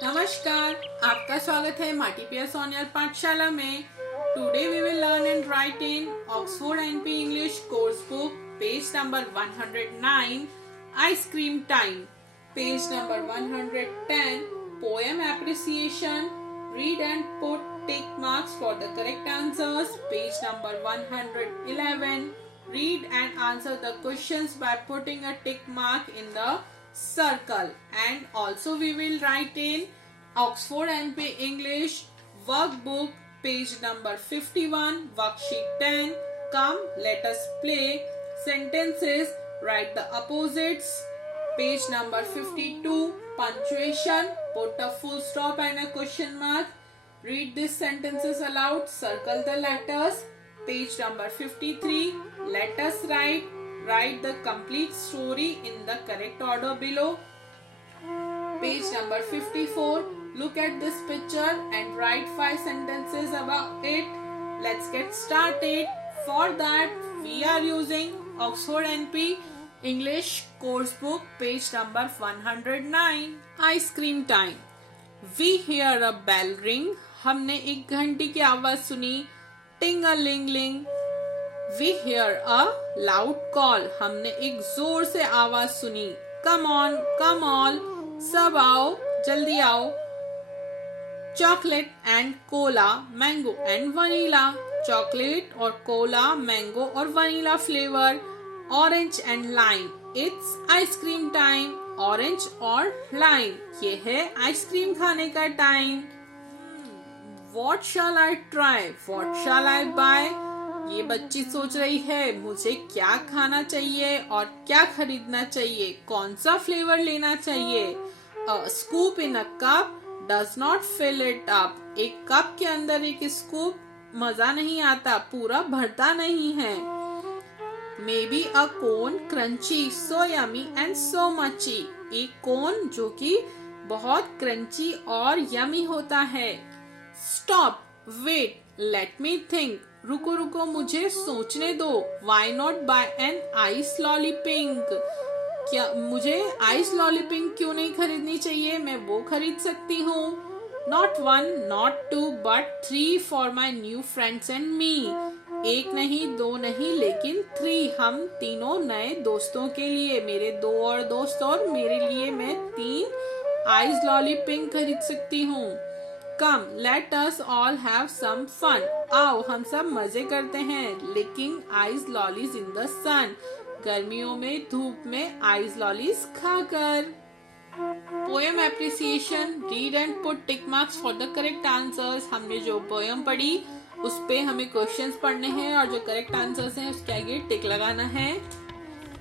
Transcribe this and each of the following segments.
नमस्कार, आपका स्वागत है माटीपिया सोनियल पाठशाला में। Today we will learn and write in Oxford NP English course book page number 109 ice cream time, page number 110 poem appreciation, read and put tick marks for the correct answers, page number 111 read and answer the questions by putting a tick mark in the circle, and also we will write in Oxford NP English workbook page number 51 worksheet 10. Come, let us play sentences, write the opposites, page number 52 punctuation, put a full stop and a question mark, read these sentences aloud, circle the letters, page number 53 let us write the complete story in the correct order below, page number 54 look at this picture and write 5 sentences about it. Let's get started. For that we are using Oxford NP English course book page number 109 ice cream time. We hear a bell ring, हमने एक घंटी की आवाज सुनी, टिंग-a-ling-ling. We hear a loud call, हमने एक जोर से आवाज सुनी, come on, come all, सब आओ, जल्दी आओ. Chocolate and cola, mango and vanilla, chocolate और cola, mango और vanilla flavor, orange and lime. It's ice cream time, orange और lime. ये है आइसक्रीम खाने का time. What shall I try? What shall I buy? ये बच्ची सोच रही है मुझे क्या खाना चाहिए और क्या खरीदना चाहिए, कौन सा फ्लेवर लेना चाहिए. A scoop in a cup does not fill it up. एक कप के अंदर एक स्कूप मजा नहीं आता, पूरा भरता नहीं है. Maybe a cone crunchy, so yummy and so muchy. एक कोन जो कि बहुत क्रंची और यमी होता है. Stop, wait, let me think. रुको रुको मुझे सोचने दो. Why not buy an ice lollipop? क्या मुझे आइस लॉलीपिंक क्यों नहीं खरीदनी चाहिए, मैं वो खरीद सकती हूँ. Not one, not two, but 3 for my new friends and me. एक नहीं, दो नहीं, लेकिन 3, हम तीनों नए दोस्तों के लिए, मेरे 2 और दोस्त और मेरे लिए मैं 3 आइस लॉलीपिंक खरीद सकती हूँ. Come, let us all have some fun. आओ हम सब मजे करते हैं. Licking ice lollies in the sun. गर्मियों में धूप में आइस लॉलीज खाकर. Poem appreciation. Read and put tick marks for the correct answers. हमने जो पोएम पढ़ी उस पे हमें क्वेश्चंस पढ़ने हैं और जो करेक्ट आंसर्स हैं उसके आगे टिक लगाना है.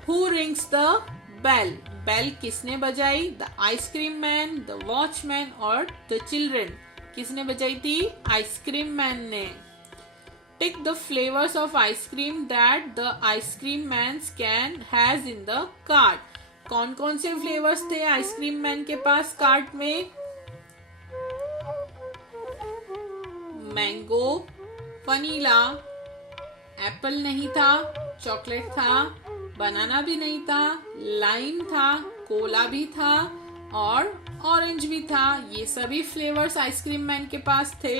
Who rings the bell? Bell किसने बजाई? The ice cream man, the watchman और the children. किसने बजाई थी? आइसक्रीम मैन ने. Tick the flavours of ice cream that the ice cream man can has in the cart. कौन कौन से फ्लेवर्स थे आइसक्रीम मैन के पास कार्ट में? मैंगो, वनीला, एप्पल नहीं था, चॉकलेट था, बनाना भी नहीं था, लाइम था, कोला भी था और ऑरेंज भी था. ये सभी फ्लेवर्स आइसक्रीम मैन के पास थे.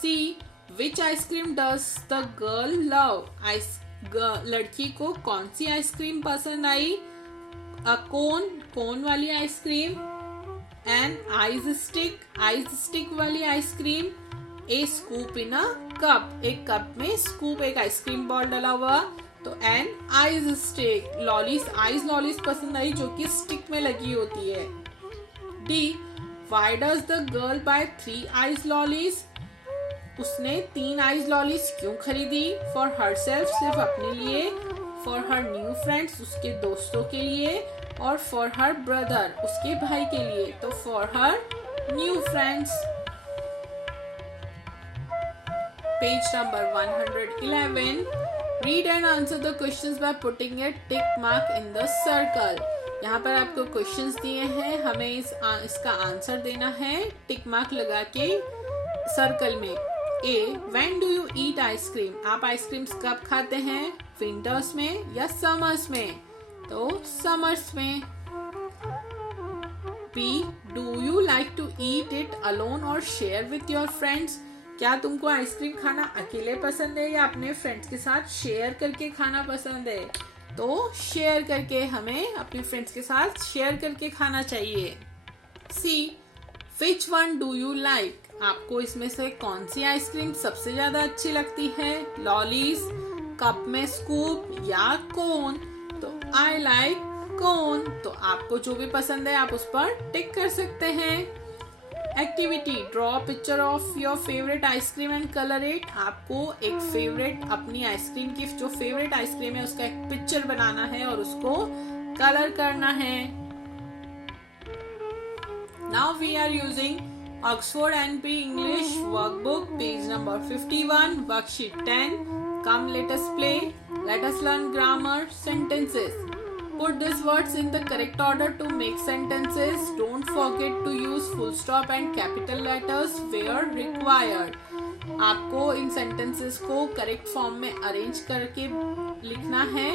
See which ice cream does the girl love? लड़की को कौन सी आइसक्रीम पसंद आई? अ कोन वाली आइसक्रीम. एन आइस स्टिक वाली ice cream. A scoop in a cup, एक कप में स्कूप एक आइसक्रीम बॉल डाला हुआ, तो an ice stick. Ice lollies पसंद आई जो कि स्टिक में लगी होती है. D why does the girl buy 3 ice lollies? उसने 3 आइस लॉलीज क्यों खरीदी? फॉर हर सेल्फ, सिर्फ अपने लिए, फॉर हर न्यू फ्रेंड्स, उसके दोस्तों के लिए, और फॉर हर ब्रदर, उसके भाई के लिए. तो for her new friends. Page number 111. Read and answer the questions by putting a tick mark in the circle. यहाँ पर आपको क्वेश्चंस दिए हैं, हमें इसका आंसर देना है टिक मार्क लगा के सर्कल में. A, when do you eat ice cream? आप आइसक्रीम्स कब खाते हैं? विंटर्स में या समर्स में? तो समर्स में. B, do you like to eat it alone or share with your friends? क्या तुमको आइसक्रीम खाना अकेले पसंद है या अपने फ्रेंड्स के साथ शेयर करके खाना पसंद है? तो शेयर करके, हमें अपने फ्रेंड्स के साथ शेयर करके खाना चाहिए. See, which one do you like? आपको इसमें से कौन सी आइसक्रीम सबसे ज्यादा अच्छी लगती है? लॉलीज, कप में स्कूप या कोन? तो आई लाइक कोन. तो आपको जो भी पसंद है आप उस पर टिक कर सकते हैं. Activity, draw picture of your favourite ice cream and colour it. आपको एक फेवरेट, अपनी आइसक्रीम की जो फेवरेट आइसक्रीम है उसका एक पिक्चर बनाना है और उसको कलर करना है. Now we are using Oxford NP English workbook, page number 51, worksheet 10. Come, let us play. Let us learn grammar. Sentences. Put these words in the correct order to make sentences. Don't forget to use full stop and capital letters where required. आपको इन sentences को correct form में arrange करके लिखना है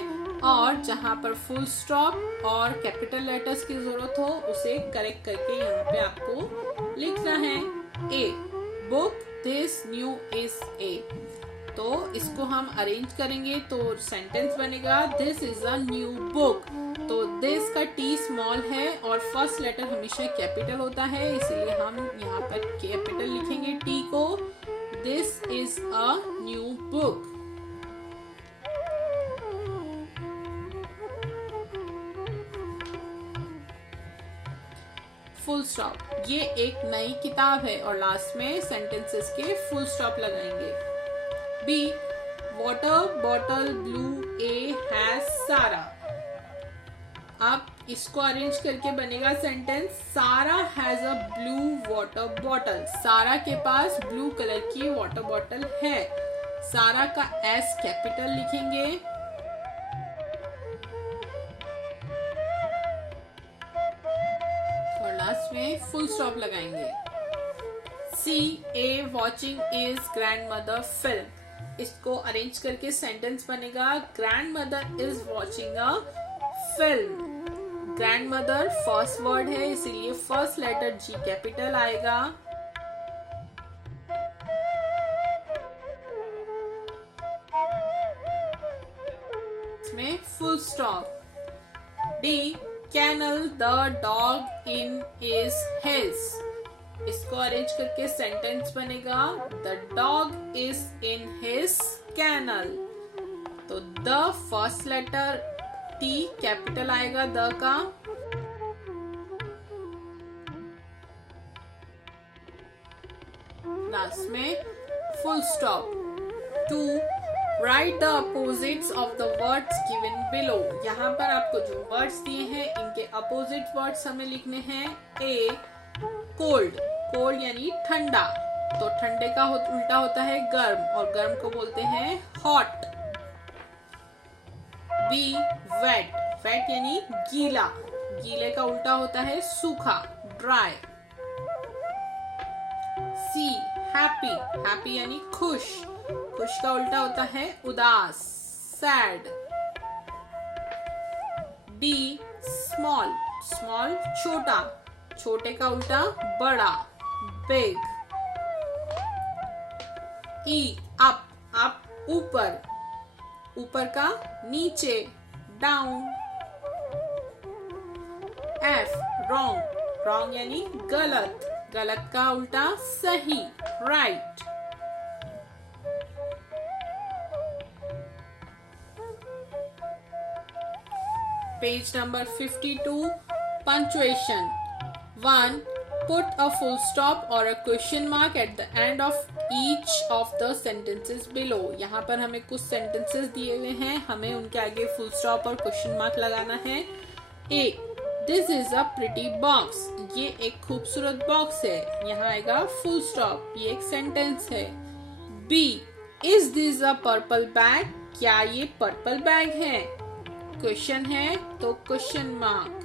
और जहाँ पर full stop और कैपिटल लेटर्स की जरूरत हो उसे करेक्ट करके यहाँ पे आपको लिखना है. A, book this new is A. तो इसको हम अरेंज करेंगे तो सेंटेंस बनेगा this is a new book. तो दिस का टी स्मॉल है और फर्स्ट लेटर हमेशा कैपिटल होता है, इसीलिए हम यहाँ पर कैपिटल लिखेंगे टी को. This is a new book. Full stop, ये एक नई किताब है और लास्ट में सेंटेंसेस के फुल स्टॉप लगाएंगे. B, water bottle blue A has Sara. अब इसको अरेंज करके बनेगा sentence Sara has a blue water bottle. Sara के पास ब्लू कलर की वाटर बॉटल है. सारा का एस कैपिटल लिखेंगे. लास्ट में फुल स्टॉप लगाएंगे. C, A watching is grandmother film. इसको अरेंज करके सेंटेंस बनेगा grandmother is watching a film. Grandmother first word है इसीलिए फर्स्ट लेटर जी कैपिटल आएगा. इसमें full stop. D, Kennel, the dog in is his. इसको arrange करके sentence बनेगा The dog is in his kennel. तो the first letter T capital आएगा the का. लास्ट में full stop. 2, Write the opposites of the words given below. यहाँ पर आपको जो words दिए हैं इनके opposite words हमें लिखने हैं. A, cold. cold यानी ठंडा. तो ठंडे का उल्टा होता है गर्म और गर्म को बोलते हैं hot. B, wet. wet यानी गीला. गीले का उल्टा होता है सूखा dry. C, happy. happy यानी खुश. खुश का उल्टा होता है उदास सैड. D, small. स्मॉल छोटा. छोटे का उल्टा बड़ा बिग. ई, अप. अप ऊपर. ऊपर का नीचे डाउन. F, wrong. रॉन्ग यानी गलत. गलत का उल्टा सही right. Page number 52, punctuation. 1. Put a full stop or a question mark at the end of each of the sentences below. यहाँ पर हमें कुछ sentences दिए हुए हैं, हमें उनके आगे full stop और question mark लगाना है. A, this is a pretty box, ये एक खूबसूरत बॉक्स है। यहाँ आएगा फुल स्टॉप, ये एक सेंटेंस है। B, is this a purple bag, क्या ये पर्पल बैग है? क्वेश्चन है तो question mark.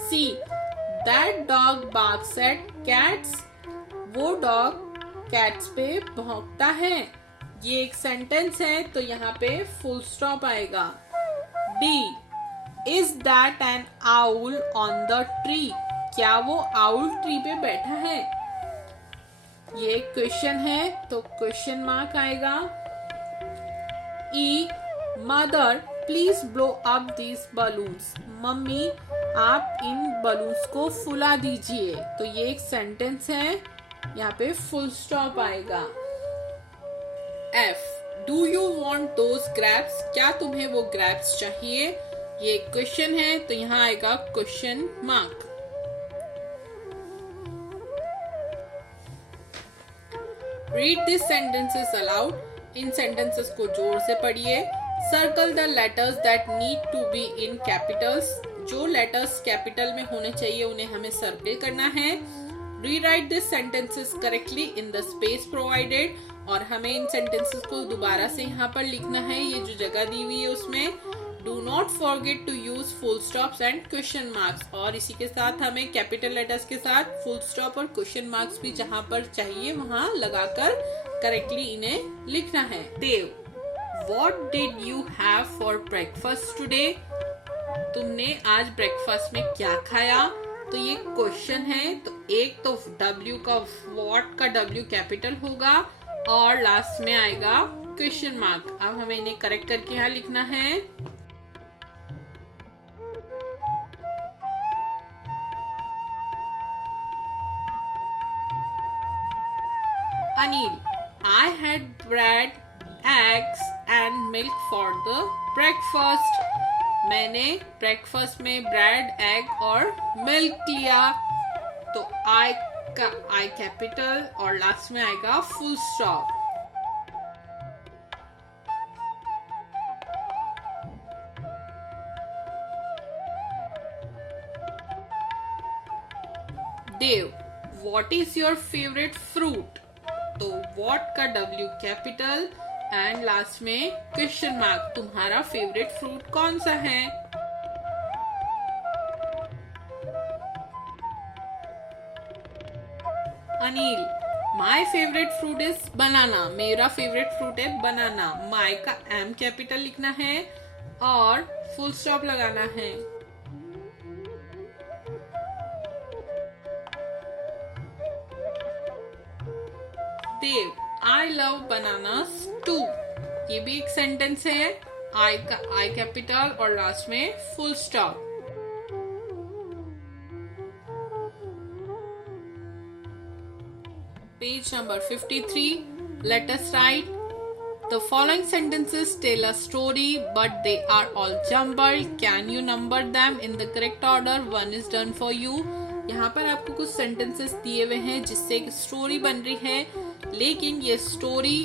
C, that dog barks at cats, वो डॉग कैट्स पे भौंकता है। ये एक सेंटेंस है तो यहाँ पे फुल स्टॉप आएगा। D, is that N owl on the tree, क्या वो आउल ट्री पे बैठा है? ये क्वेश्चन है तो क्वेश्चन मार्क आएगा। E, mother please blow up these balloons, mummy आप इन बलून्स को फुला दीजिए। तो ये एक सेंटेंस है, यहाँ पे फुल स्टॉप आएगा। F, do you want those grapes, क्या तुम्हें वो ग्रैप्स चाहिए? ये क्वेश्चन है तो यहाँ आएगा question mark. Read this sentences aloud, इन सेंटेंसेस को जोर से पढ़िए। Circle the letters that need to be in capitals, जो लेटर्स कैपिटल में होने चाहिए उन्हें हमें सर्कल करना है। Rewrite this sentences correctly in the space provided, और हमें इन सेंटेंसेस को दोबारा से यहाँ पर लिखना है, ये जो जगह दी हुई है उसमें। Do not forget to use full stops and question marks, और इसी के साथ हमें कैपिटल लेटर्स के साथ फुल स्टॉप और क्वेश्चन मार्क्स भी जहाँ पर चाहिए वहाँ लगाकर करेक्टली इन्हें लिखना है। देव, What did you have for breakfast today? तुमने आज ब्रेकफास्ट में क्या खाया? तो ये क्वेश्चन है, तो एक तो W का what का W कैपिटल होगा और लास्ट में आएगा क्वेश्चन मार्क। अब हमें इन्हें करेक्ट करके यहाँ लिखना है। Anil, I had bread, eggs and milk for the breakfast. मैंने ब्रेकफास्ट में ब्रेड, एग और मिल्क लिया। तो आई का आई कैपिटल और लास्ट में आएगा full stop. Dev, what is your favourite fruit? तो व्हाट का W कैपिटल एंड लास्ट में क्वेश्चन मार्क। तुम्हारा फेवरेट फ्रूट कौन सा है? Anil, my favourite fruit is banana, मेरा फेवरेट फ्रूट है बनाना। माई का M कैपिटल लिखना है और फुल स्टॉप लगाना है। देव, I love bananas too. ये भी एक सेंटेंस है, I का I कैपिटल और लास्ट में full stop. Page number 53. Let us write. The following sentences tell a story, but they are all jumbled. Can you number them in the correct order? One is done for you. यहाँ पर आपको कुछ sentences दिए हुए हैं जिससे एक story बन रही है, लेकिन ये स्टोरी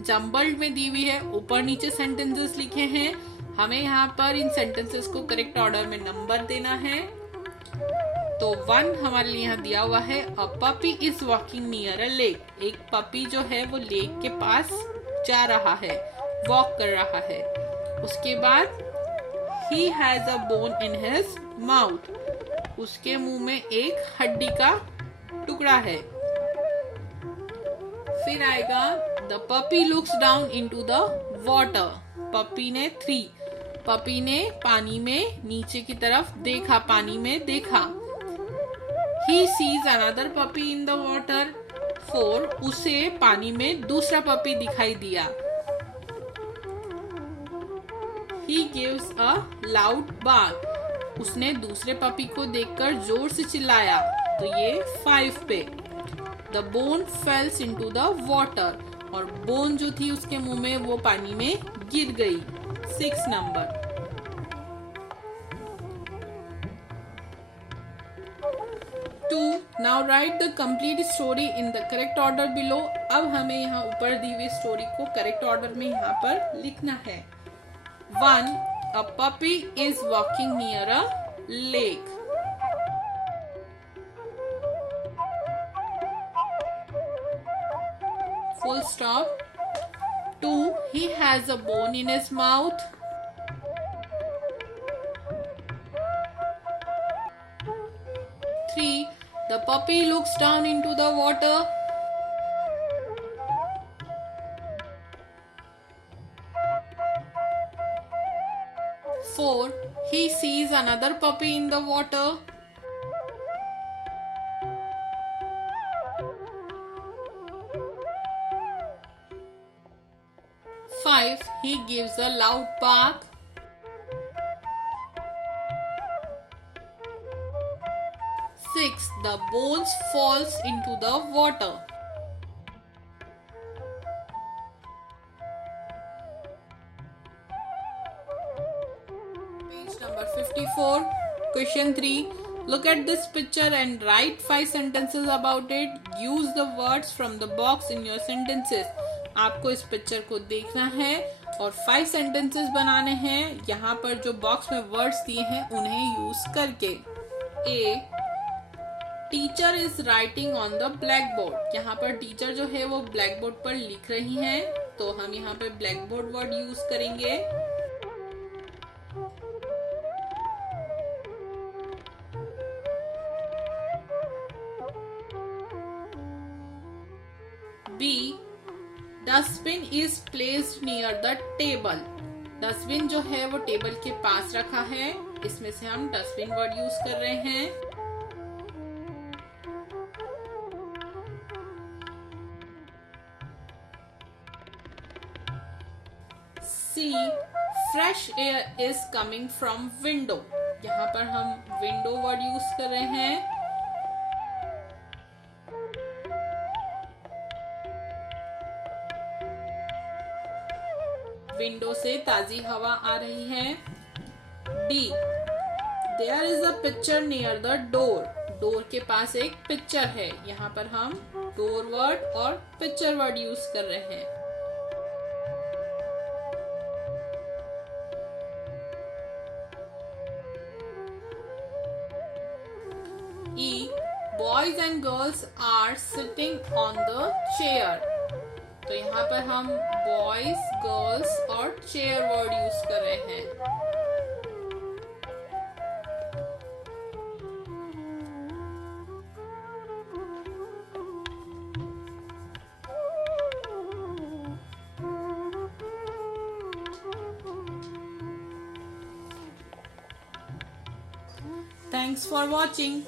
जम्बल्ड में दी हुई है, ऊपर नीचे सेंटेंसेस लिखे हैं। हमें यहाँ पर इन सेंटेंसेस को करेक्ट ऑर्डर में नंबर देना है। तो 1 हमारे लिए यहाँ दिया हुआ है, a puppy is walking near a lake, एक पपी जो है वो लेक के पास जा रहा है, वॉक कर रहा है। उसके बाद he has a bone in his mouth, उसके मुंह में एक हड्डी का टुकड़ा है। फिर आएगा the puppy looks down into the water, puppy ने 3, पपी ने पानी में नीचे की तरफ देखा, पानी में देखा। He sees another puppy in the water, 4, उसे पानी में दूसरा पपी दिखाई दिया। He gives a loud bark, उसने दूसरे पपी को देखकर जोर से चिल्लाया। तो ये 5 पे। The bone fails into the water, और बोन जो थी उसके मुंह में वो पानी में गिर गई, 6 number. Now write the complete story in the correct order below. अब हमें यहाँ ऊपर दी हुई स्टोरी को करेक्ट ऑर्डर में यहाँ पर लिखना है। 1. A puppy is walking near a lake. Full stop. 2. He has a bone in his mouth. 3. The puppy looks down into the water. 4. He sees another puppy in the water. 5. He gives a loud bark. 6. The bones falls into the water. Page number 54. Question 3. Look at this picture and write 5 sentences about it. Use the words from the box in your sentences. आपको इस picture को देखना है और 5 sentences बनाने हैं. यहाँ पर जो बॉक्स में वर्ड्स दिए हैं उन्हें यूज करके. A. Teacher is writing on the blackboard. यहाँ पर टीचर जो है वो ब्लैक बोर्ड पर लिख रही हैं, तो हम यहाँ पर ब्लैक बोर्ड वर्ड यूज करेंगे. B. Dustbin is placed near the table. Dustbin जो है वो टेबल के पास रखा है, इसमें से हम डस्टबिन वर्ड यूज कर रहे हैं. C. Fresh air is coming from window. यहाँ पर हम विंडो वर्ड यूज कर रहे हैं. विंडो से ताजी हवा आ रही है. D. There is a picture near the door. Door के पास एक पिक्चर है. यहाँ पर हम डोर वर्ड और पिक्चर वर्ड यूज कर रहे हैं. E. Boys and girls are sitting on the chair. तो यहाँ पर हम बॉयज, गर्ल्स और चेयर वर्ड यूज कर रहे हैं. Thanks for watching.